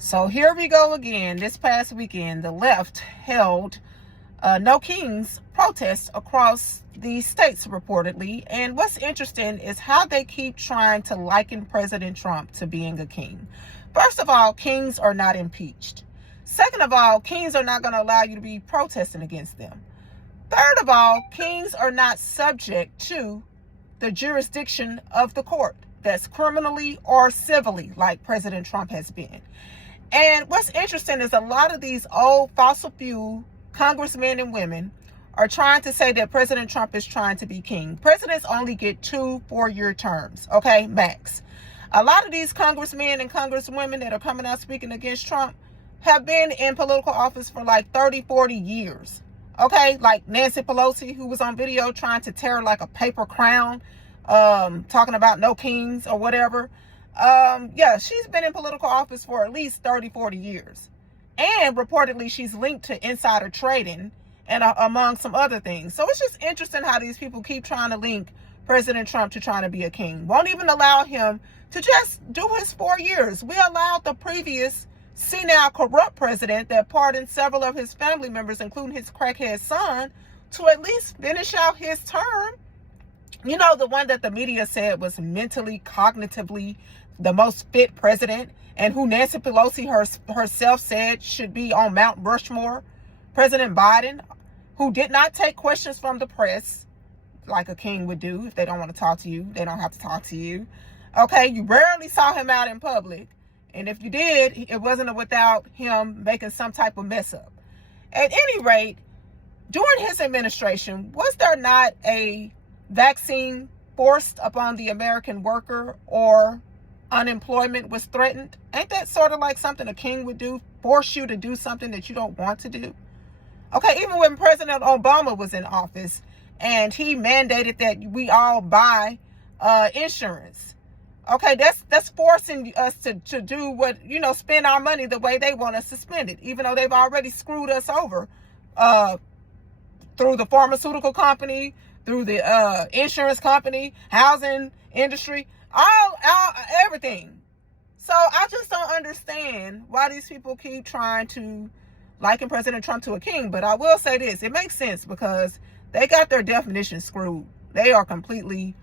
So here we go again. This past weekend, the left held No Kings protests across the states reportedly. And what's interesting is how they keep trying to liken President Trump to being a king. First of all, kings are not impeached. Second of all, kings are not going to allow you to be protesting against them. Third of all, kings are not subject to the jurisdiction of the court. That's criminally or civilly, like President Trump has been. And what's interesting is a lot of these old fossil fuel congressmen and women are trying to say that President Trump is trying to be king. Presidents only get 2 4-year terms, okay, max. A lot of these congressmen and congresswomen that are coming out speaking against Trump have been in political office for like 30, 40 years, okay? Like Nancy Pelosi, who was on video trying to tear like a paper crown, talking about no kings or whatever. Yeah, she's been in political office for at least 30, 40 years. And reportedly, she's linked to insider trading and among some other things. So it's just interesting how these people keep trying to link President Trump to trying to be a king. Won't even allow him to just do his 4 years. We allowed the previous senile corrupt president that pardoned several of his family members, including his crackhead son, to at least finish out his term. You know, the one that the media said was mentally, cognitively the most fit president, and who Nancy Pelosi herself said should be on Mount Rushmore. President Biden, who did not take questions from the press like a king would do. If they don't want to talk to you, they don't have to talk to you. Okay, you rarely saw him out in public. And if you did, it wasn't without him making some type of mess up. At any rate, during his administration, was there not a vaccine forced upon the American worker, or unemployment was threatened? Ain't that sort of like something a king would do? Force you to do something that you don't want to do? Okay, even when President Obama was in office and he mandated that we all buy insurance. Okay, that's forcing us to do what, you know, spend our money the way they want us to spend it, even though they've already screwed us over through the pharmaceutical company, through the insurance company, housing industry, everything. So I just don't understand why these people keep trying to liken President Trump to a king. But I will say this, it makes sense because they got their definition screwed. They are completely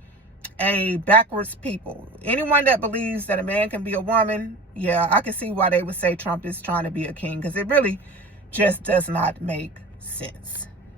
a backwards people. Anyone that believes that a man can be a woman, yeah, I can see why they would say Trump is trying to be a king, because it really just does not make sense.